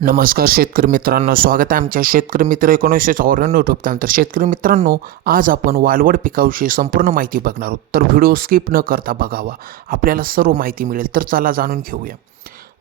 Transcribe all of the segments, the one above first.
नमस्कार शेतकरी मित्रांनो स्वागत आहे आमच्या शेतकरी मित्र एकोणीसशे चौऱ्याण्णव यूट्यूब तर शेतकरी मित्रांनो आज आपण वालवड पिकाविषयी संपूर्ण माहिती बघणार आहोत. तर व्हिडिओ स्किप न करता बघावा. आपल्याला सर्व माहिती मिळेल तर चला जाणून घेऊया.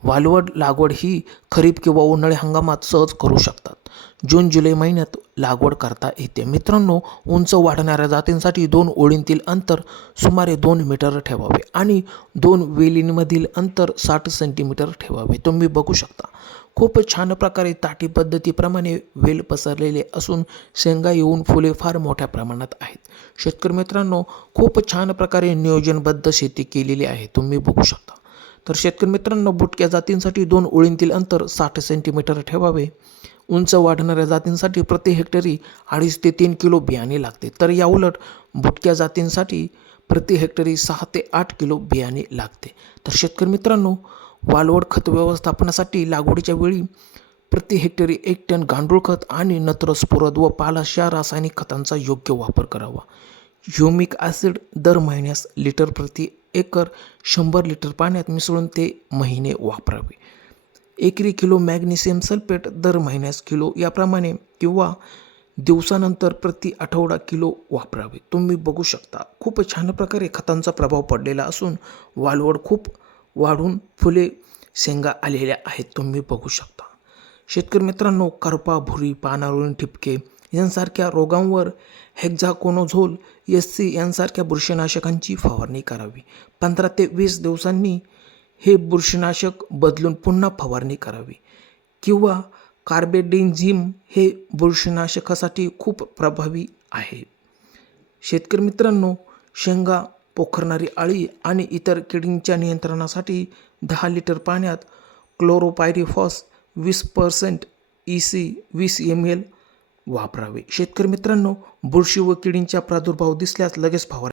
वालवड लागवड ही खरीप किंवा उन्हाळी हंगामात सहज करू शकतात. जून जुलै महिन्यात लागवड करता येते. मित्रांनो उंच वाढणाऱ्या जातींसाठी दोन ओळींतील अंतर सुमारे दोन मीटर ठेवावे आणि दोन वेलींमधील अंतर साठ सेंटीमीटर ठेवावे. तुम्ही बघू शकता खूप छान प्रकारे ताटी पद्धतीप्रमाणे वेल पसरलेले असून शेंगा येऊन फुले फार मोठ्या प्रमाणात आहेत. शेतकरी मित्रांनो खूप छान प्रकारे नियोजनबद्ध शेती केलेली आहे. तुम्ही बघू शकता. तर शेतकरी मित्रांनो बुटक्या जातींसाठी दोन ओळींतील अंतर साठ सेंटीमीटर ठेवावे. उंच वाढणाऱ्या जातींसाठी प्रति हेक्टरी अडीच ते तीन किलो बियाणे लागते. तर याउलट बुटक्या जातींसाठी प्रति हेक्टरी सहा ते आठ किलो बियाणे लागते. तर शेतकरी मित्रांनो वालवड खत व्यवस्थापनासाठी लागवडीच्या वेळी प्रति हेक्टरी एक टन गांडूळ खत आणि नत्र स्फुरद व पालाश या रासायनिक खतांचा योग्य वापर करावा. ह्युमिक ॲसिड दर महिन्यास लिटर प्रति एकर शंभर लिटर पाण्यात मिसळून ते महिने वापरावे. एकरी किलो मॅग्नेशियम सल्फेट दर महिन्यास किलो याप्रमाणे किंवा दिवसानंतर प्रति आठवडा किलो वापरावे. तुम्ही बघू शकता खूप छान प्रकारे खतांचा प्रभाव पडलेला असून वालवड खूप वाढून फुले शेंगा आलेल्या आहेत तुम्ही बघू शकता. शेतकरी मित्रांनो करपा भुरी पानावरून ठिपके यांसारख्या रोगांवर हेक्झाकोनोझोल एस सी यांसारख्या बुरशीनाशकांची फवारणी करावी. पंधरा ते वीस दिवसांनी हे बुरशीनाशक बदलून पुन्हा फवारणी करावी. किंवा कार्बेडिन्झिम हे बुरशीनाशकासाठी खूप प्रभावी आहे. शेतकरी मित्रांनो शेंगा पोखरणारी अळी आणि इतर किडींच्या नियंत्रणासाठी दहा लिटर पाण्यात क्लोरोपायरिफॉस वीस पर्सेंट ई सी वीस एम एल वापरावे. शेतकरी मित्रांनो बुरशी व किडींचा प्रादुर्भाव दिसल्यास लगेच फवारा